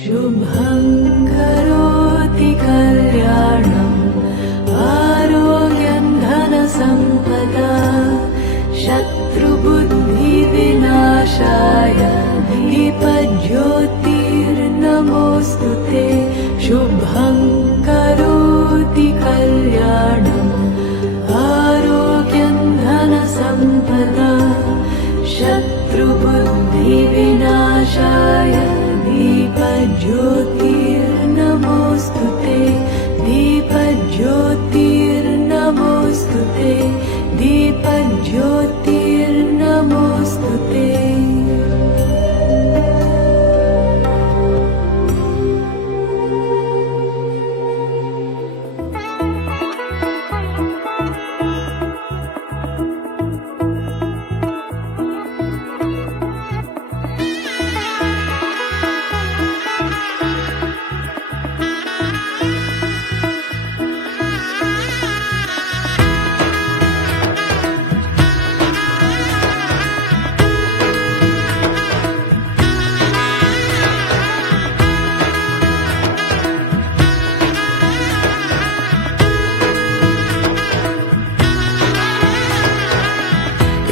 शुभं करोति कल्याणम् आरोग्यं धनसम्पदा शत्रुबुद्धिविनाशाय दीपज्योतिर्नमोऽस्तु ते शुभं करोति कल्याणम् आरोग्यं धनसम्पदा शत्रुबुद्धिविनाशाय दीपज्योतिर्नमोऽस्तु ते दीपज्योतिर्नमोऽस्तु ते दीपज्योतिर्नमोऽस्तु ते।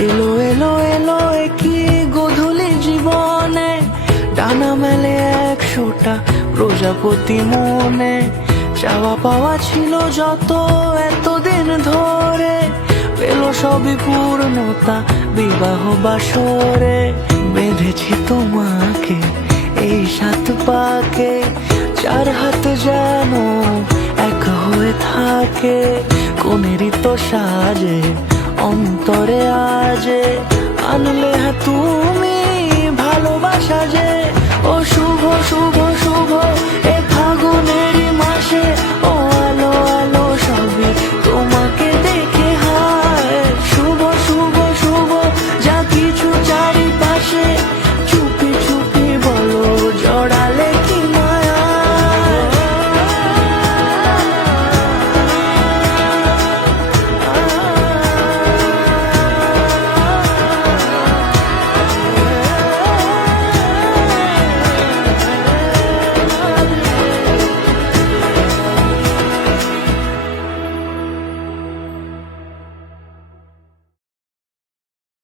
এলো এলো এলো কি গধূলি জীবনে ডানা মেলে 100টা প্রজাপতি মনে চাওয়া পাওয়া ছিল যত এতদিন ধরে পেল সবই পূর্ণতা বিবাহ বাসরে বেঁধেছি তোমাকে এই 7 পাকে 4 হাত যেন এক হয়ে থাকে কোনেরই তো সাজে অন্তরে আজে আনলে তুমি ভালোবাসা যে ও শুভ শুভ